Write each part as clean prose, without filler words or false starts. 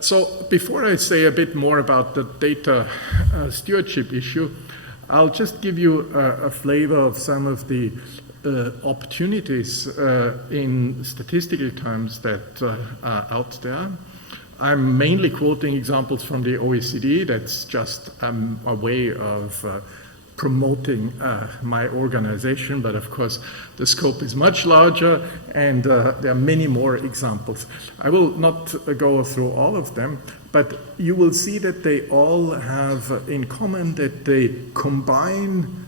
So before I say a bit more about the data stewardship issue, I'll just give you a flavor of some of the opportunities in statistical terms that are out there. I'm mainly quoting examples from the OECD. That's just a way of promoting my organization, but of course the scope is much larger and there are many more examples. I will not go through all of them, but you will see that they all have in common that they combine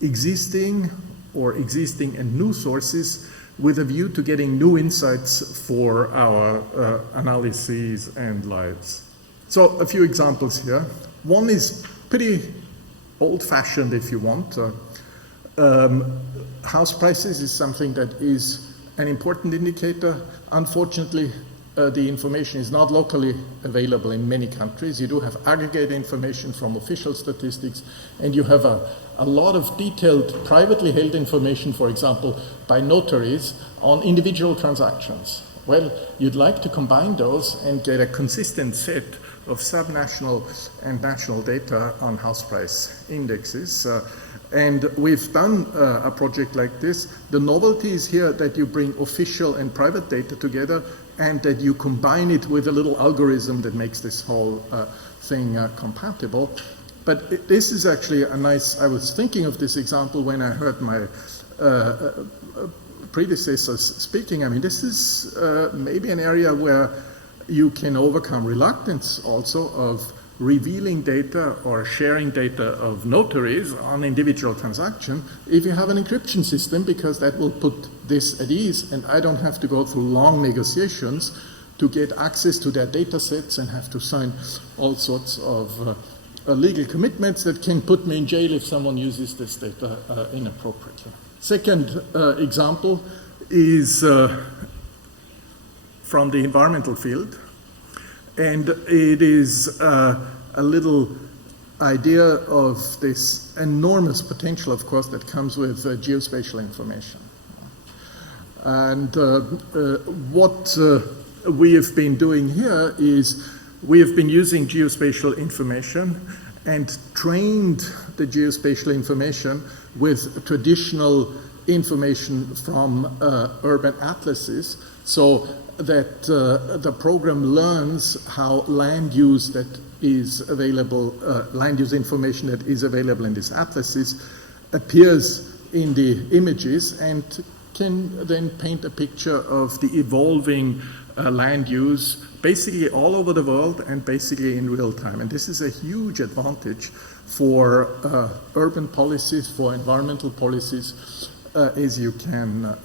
existing and new sources with a view to getting new insights for our analyses and lives. So a few examples here. One is pretty old-fashioned, if you want. House prices is something that is an important indicator. Unfortunately, the information is not locally available in many countries. You do have aggregate information from official statistics, and you have a lot of detailed privately held information, for example, by notaries on individual transactions. Well, you'd like to combine those and get a consistent set of subnational and national data on house price indexes. And we've done a project like this. The novelty is here that you bring official and private data together and that you combine it with a little algorithm that makes this whole thing compatible. But this is actually a nice, I was thinking of this example when I heard my predecessors speaking. I mean, this is maybe an area where you can overcome reluctance also of revealing data or sharing data of notaries on individual transaction if you have an encryption system, because that will put this at ease and I don't have to go through long negotiations to get access to their data sets and have to sign all sorts of legal commitments that can put me in jail if someone uses this data inappropriately. Second example is from the environmental field, and it is a little idea of this enormous potential, of course, that comes with geospatial information. And what we have been doing here is we have been using geospatial information and trained the geospatial information with traditional information from urban atlases, so that the program learns how land use that is available, land use information that is available in these atlases appears in the images and can then paint a picture of the evolving land use basically all over the world and basically in real time. And this is a huge advantage for urban policies, for environmental policies, as you can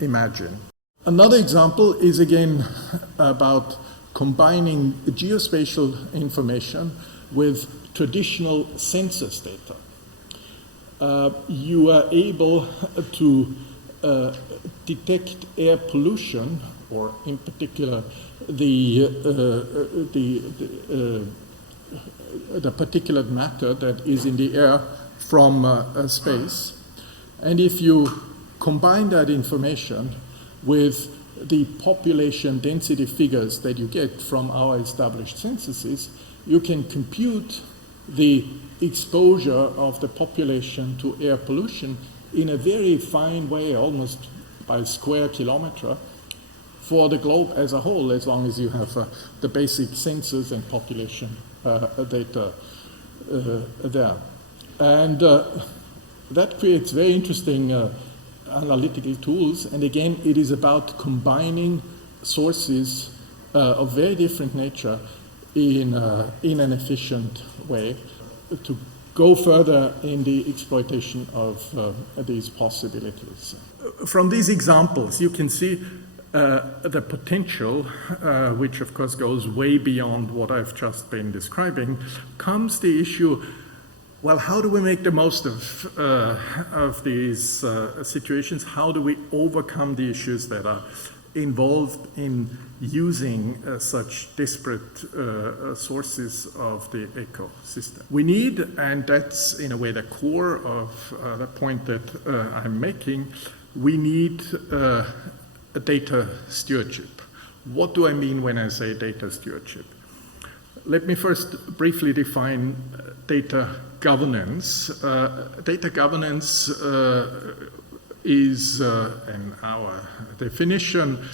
imagine. Another example is again about combining geospatial information with traditional census data. You are able to detect air pollution, or in particular the particulate matter that is in the air from space. And if you combine that information with the population density figures that you get from our established censuses, you can compute the exposure of the population to air pollution in a very fine way, almost by square kilometer, for the globe as a whole, as long as you have the basic census and population data there. And that creates very interesting analytical tools, and again, it is about combining sources of very different nature in an efficient way to go further in the exploitation of these possibilities. From these examples, you can see the potential, which of course goes way beyond what I've just been describing, comes the issue, well, how do we make the most of these situations? How do we overcome the issues that are involved in using such disparate sources of the ecosystem? We need, and that's in a way the core of the point that I'm making, we need a data stewardship. What do I mean when I say data stewardship? Let me first briefly define data governance. Data governance is, in our definition,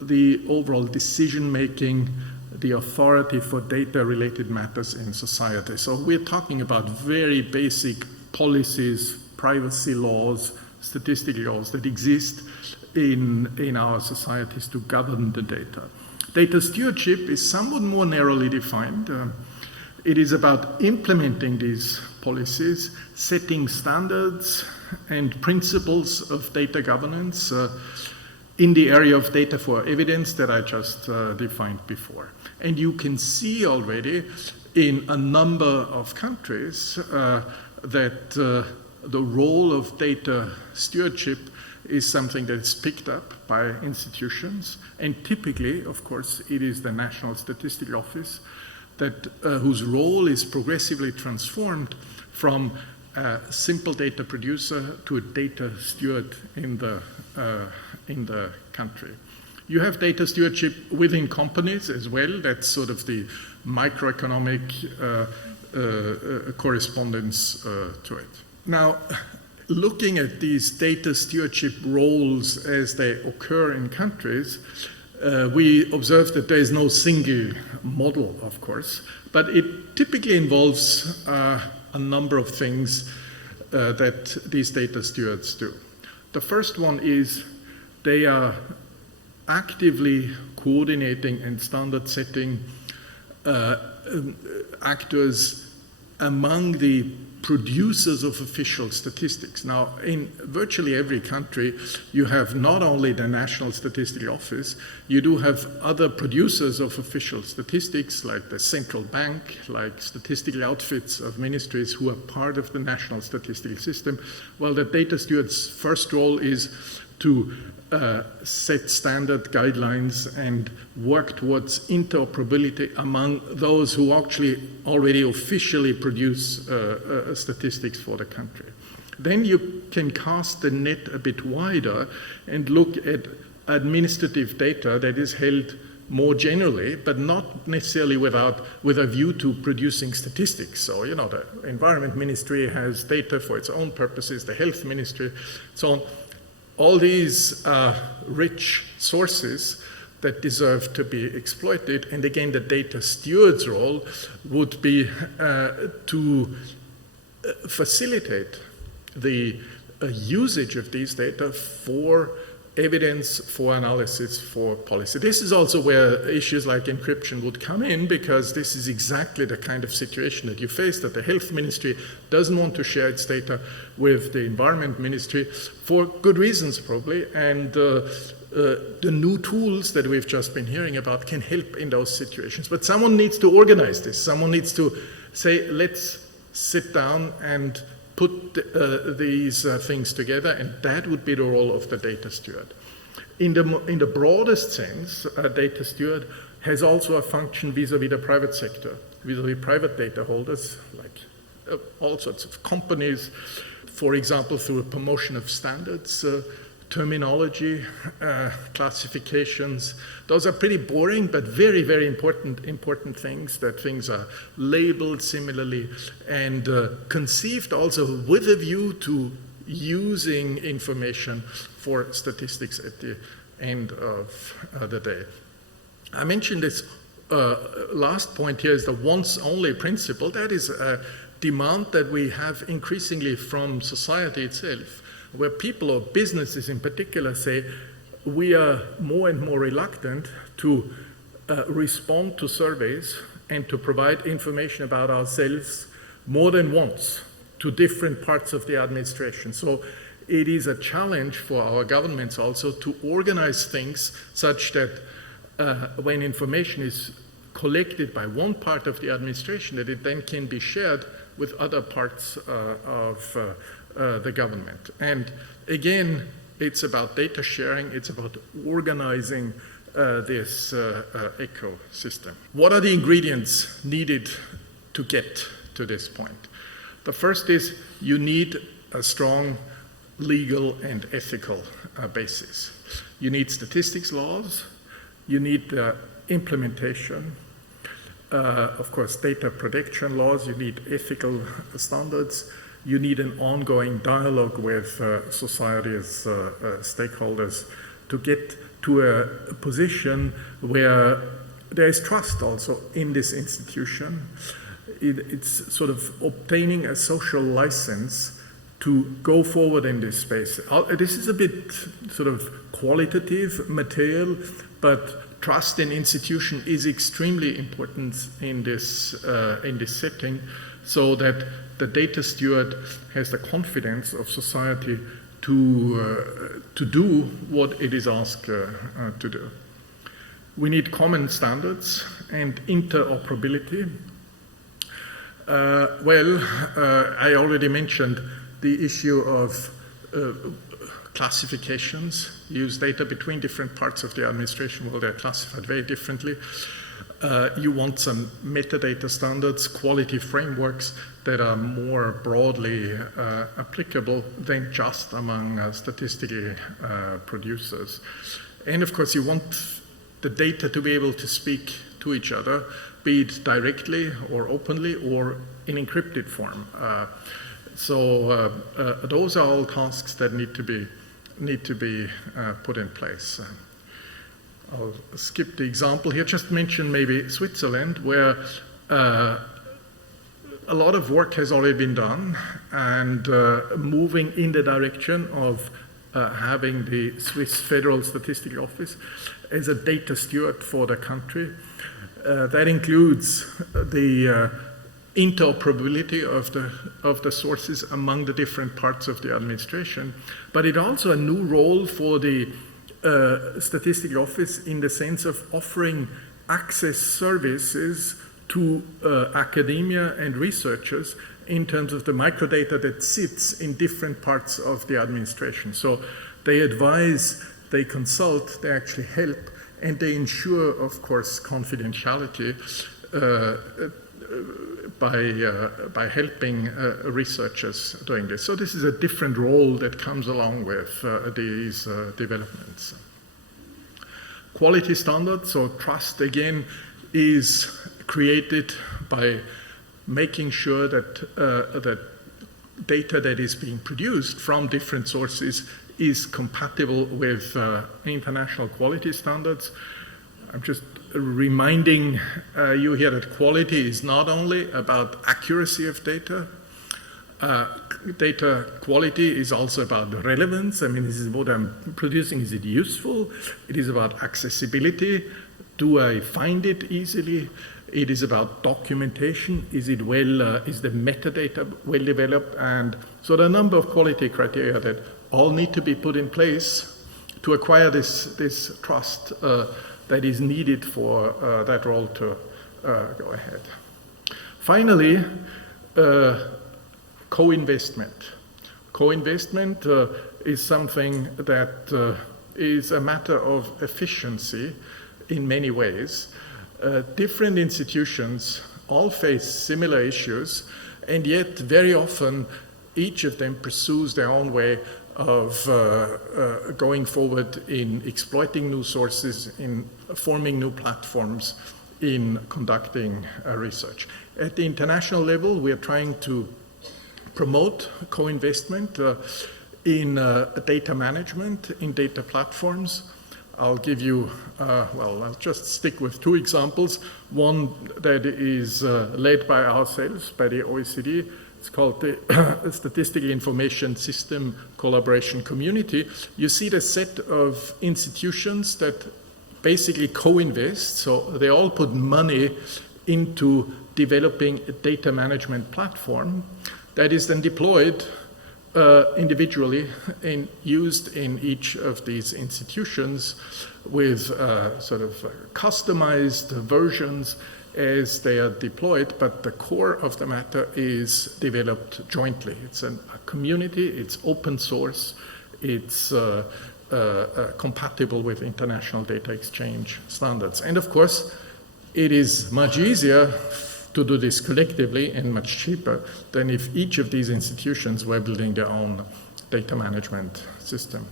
the overall decision-making, the authority for data-related matters in society. So we're talking about very basic policies, privacy laws, statistical laws that exist in our societies to govern the data. Data stewardship is somewhat more narrowly defined. It is about implementing these policies, setting standards and principles of data governance in the area of data for evidence that I just defined before. And you can see already in a number of countries that the role of data stewardship is something that is picked up by institutions, and typically, of course, it is the National Statistical Office that whose role is progressively transformed from a simple data producer to a data steward in the country. You have data stewardship within companies as well. That's sort of the microeconomic correspondence to it. Now, looking at these data stewardship roles as they occur in countries, we observe that there is no single model, of course, but it typically involves a number of things that these data stewards do. The first one is they are actively coordinating and standard setting actors among the producers of official statistics. Now, in virtually every country, you have not only the National Statistical Office, you do have other producers of official statistics, like the central bank, like statistical outfits of ministries who are part of the national statistical system. Well, the data steward's first role is to set standard guidelines and work towards interoperability among those who actually already officially produce statistics for the country. Then you can cast the net a bit wider and look at administrative data that is held more generally, but not necessarily with a view to producing statistics. So, you know, the Environment Ministry has data for its own purposes, the Health Ministry, so on. All these rich sources that deserve to be exploited, and again, the data steward's role would be to facilitate the usage of these data for evidence, for analysis, for policy. This is also where issues like encryption would come in, because this is exactly the kind of situation that you face, that the Health Ministry doesn't want to share its data with the Environment Ministry for good reasons probably, and the new tools that we've just been hearing about can help in those situations. But someone needs to organize this. Someone needs to say, let's sit down and put these things together, and that would be the role of the data steward. In the broadest sense, a data steward has also a function vis-a-vis the private sector, vis-a-vis private data holders, like all sorts of companies, for example, through a promotion of standards, terminology, classifications. Those are pretty boring, but very, very important things, that things are labeled similarly and conceived also with a view to using information for statistics at the end of the day. I mentioned this last point here is the once only principle. That is a demand that we have increasingly from society itself, where people or businesses in particular say, we are more and more reluctant to respond to surveys and to provide information about ourselves more than once to different parts of the administration. So it is a challenge for our governments also to organize things such that when information is collected by one part of the administration, that it then can be shared with other parts of the government. And again, it's about data sharing, it's about organizing this ecosystem. What are the ingredients needed to get to this point? The first is you need a strong legal and ethical basis. You need statistics laws, you need implementation, of course, data protection laws, you need ethical standards, you need an ongoing dialogue with society's stakeholders to get to a position where there is trust also in this institution. It's sort of obtaining a social license to go forward in this space. This is a bit sort of qualitative material, but trust in institution is extremely important in this setting, so that the data steward has the confidence of society to do what it is asked to do. We need common standards and interoperability. I already mentioned the issue of classifications. You use data between different parts of the administration. Well, they're classified very differently. You want some metadata standards, quality frameworks that are more broadly applicable than just among statistical producers. And of course, you want the data to be able to speak to each other, be it directly or openly or in encrypted form. So those are all tasks that need to be put in place. I'll skip the example here, just mention maybe Switzerland, where a lot of work has already been done, and moving in the direction of having the Swiss Federal Statistical Office as a data steward for the country. That includes the interoperability of the sources among the different parts of the administration, but it also a new role for the Statistical Office in the sense of offering access services to academia and researchers in terms of the microdata that sits in different parts of the administration. So they advise, they consult, they actually help, and they ensure, of course, confidentiality by helping researchers doing this. So this is a different role that comes along with these developments. Quality standards, so trust again, is created by making sure that that data that is being produced from different sources is compatible with international quality standards. I'm just reminding you here that quality is not only about accuracy of data. Data quality is also about relevance. I mean, this is what I'm producing. Is it useful? It is about accessibility. Do I find it easily? It is about documentation. Is it is the metadata well developed? And so there are a number of quality criteria that all need to be put in place to acquire this trust that is needed for that role to go ahead. Finally, co-investment. Co-investment is something that is a matter of efficiency in many ways. Different institutions all face similar issues, and yet very often each of them pursues their own way of going forward in exploiting new sources, in forming new platforms, in conducting research. At the international level, we are trying to promote co-investment in data management, in data platforms. I'll give you, I'll just stick with two examples. One that is led by ourselves, by the OECD. It's called the Statistical Information System Collaboration Community. You see the set of institutions that basically co-invest, so they all put money into developing a data management platform that is then deployed individually and used in each of these institutions with sort of customized versions as they are deployed, but the core of the matter is developed jointly. It's a community, it's open source, it's compatible with international data exchange standards. And of course, it is much easier to do this collectively and much cheaper than if each of these institutions were building their own data management system.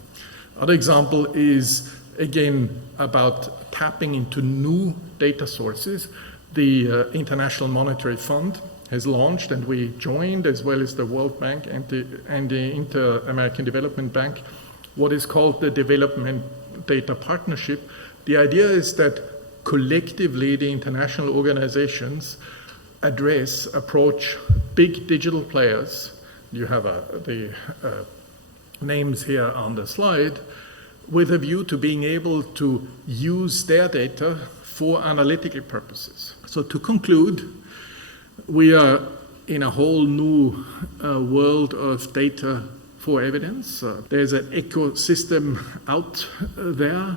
Other example is again, about tapping into new data sources. The International Monetary Fund has launched, and we joined, as well as the World Bank and the Inter-American Development Bank, what is called the Development Data Partnership. The idea is that collectively the international organizations approach big digital players. You have the names here on the slide, with a view to being able to use their data for analytical purposes. So to conclude, we are in a whole new world of data for evidence. There's an ecosystem out there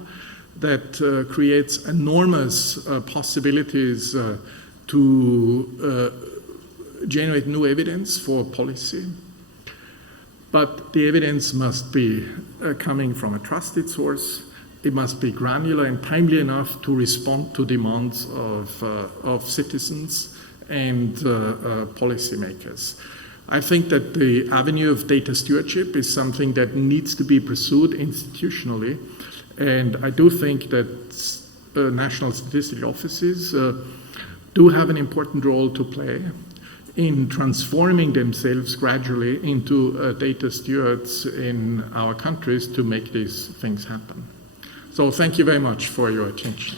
that creates enormous possibilities to generate new evidence for policy. But the evidence must be coming from a trusted source. It must be granular and timely enough to respond to demands of citizens and policymakers. I think that the avenue of data stewardship is something that needs to be pursued institutionally. And I do think that national statistical offices do have an important role to play in transforming themselves gradually into data stewards in our countries to make these things happen. So thank you very much for your attention.